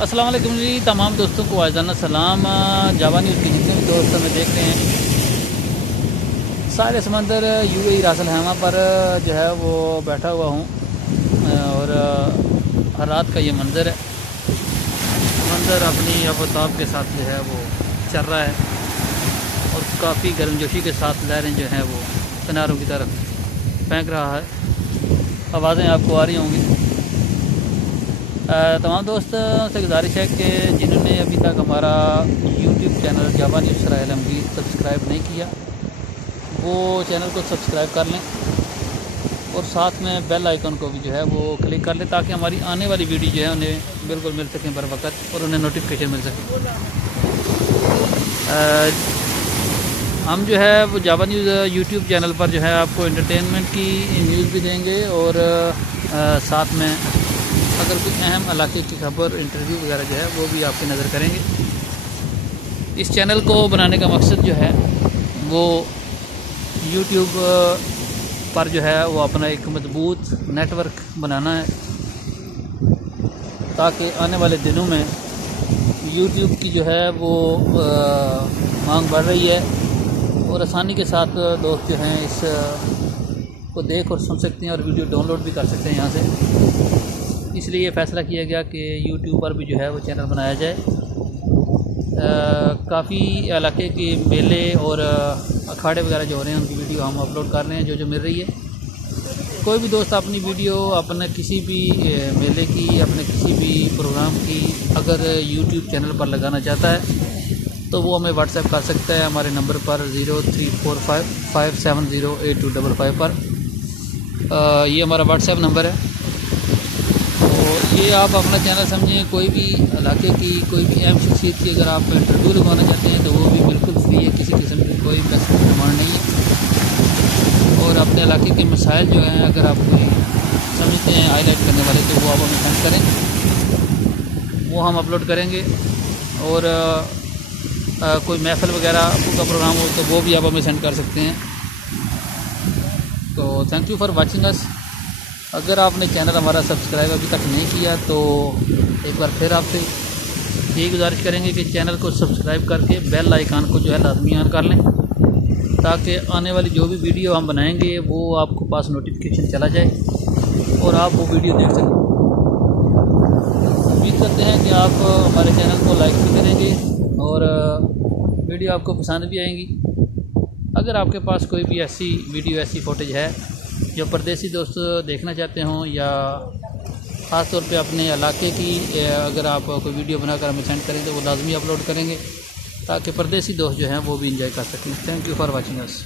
अस्सलाम वालेकुम जी, तमाम दोस्तों को आज़ाना सलाम। जावा न्यूज़ के जितने भी दोस्त हमें देख रहे हैं, सारे समंदर यूएई रास अल खैमा पर जो है वो बैठा हुआ हूँ और हर रात का ये मंज़र है। मंज़र अपनी आफताब के साथ जो है वो चल रहा है और काफ़ी गर्मजोशी के साथ लहरें जो हैं वो किनारों की तरफ फेंक रहा है। आवाज़ें आपको आ रही होंगी। तमाम दोस्तों से गुजारिश है कि जिन्होंने अभी तक हमारा यूट्यूब चैनल जावा न्यूज़ सराय अलमगीर सब्सक्राइब नहीं किया, वो चैनल को सब्सक्राइब कर लें और साथ में बेल आइकन को भी जो है वो क्लिक कर लें ताकि हमारी आने वाली वीडियो जो है उन्हें बिल्कुल मिल सकें बर वक्त और उन्हें नोटिफिकेशन मिल सके। हम जो है वो जावा न्यूज़ यूट्यूब चैनल पर जो है आपको एंटरटेनमेंट की न्यूज़ भी देंगे और साथ में अगर कोई अहम इलाके की खबर, इंटरव्यू वगैरह जो है वो भी आपकी नज़र करेंगे। इस चैनल को बनाने का मकसद जो है वो यूट्यूब पर जो है वो अपना एक मजबूत नेटवर्क बनाना है ताकि आने वाले दिनों में यूट्यूब की जो है वो मांग बढ़ रही है और आसानी के साथ दोस्त जो हैं इस को देख और सुन सकते हैं और वीडियो डाउनलोड भी कर सकते हैं यहाँ से। इसलिए ये फ़ैसला किया गया कि यूट्यूब पर भी जो है वो चैनल बनाया जाए। काफ़ी इलाके के मेले और अखाड़े वगैरह जो हो रहे हैं उनकी वीडियो हम अपलोड कर रहे हैं जो मिल रही है। कोई भी दोस्त अपनी वीडियो अपने किसी भी मेले की, अपने किसी भी प्रोग्राम की अगर यूट्यूब चैनल पर लगाना चाहता है तो वो हमें व्हाट्सएप कर सकता है हमारे नंबर पर 0345570825 पर। ये हमारा व्हाट्सएप नंबर है। ये आप अपना चैनल समझें। कोई भी इलाके की कोई भी अहम शख्सियत की अगर आप इंटरव्यू लगवाना चाहते हैं तो वो भी बिल्कुल फ्री है, किसी किस्म की कोई पैसे की डिमांड नहीं है। और अपने इलाके के मसाइल जो हैं अगर आप कोई समझते हैं हाईलाइट करने वाले तो वो आप हमें सेंड करें, वो हम अपलोड करेंगे। और कोई महफिल वगैरह का प्रोग्राम हो तो वो भी आप हमें सेंड कर सकते हैं। तो thank you for watching us. अगर आपने चैनल हमारा सब्सक्राइब अभी तक नहीं किया तो एक बार फिर आपसे यही गुजारिश करेंगे कि चैनल को सब्सक्राइब करके बेल आइकन को जो है लाजमी ऑन कर लें ताकि आने वाली जो भी वीडियो हम बनाएंगे वो आपको पास नोटिफिकेशन चला जाए और आप वो वीडियो देख सकें। उम्मीद करते हैं कि आप हमारे चैनल को लाइक भी करेंगे और वीडियो आपको पसंद भी आएंगी। अगर आपके पास कोई भी ऐसी वीडियो, ऐसी फुटेज है जो परदेसी दोस्त देखना चाहते हों या ख़ास तौर पे अपने इलाके की अगर आप कोई वीडियो बनाकर हमें सेंड करें तो वो लाजमी अपलोड करेंगे ताकि परदेसी दोस्त जो हैं वो भी इंजॉय कर सकें। Thank you for watching us.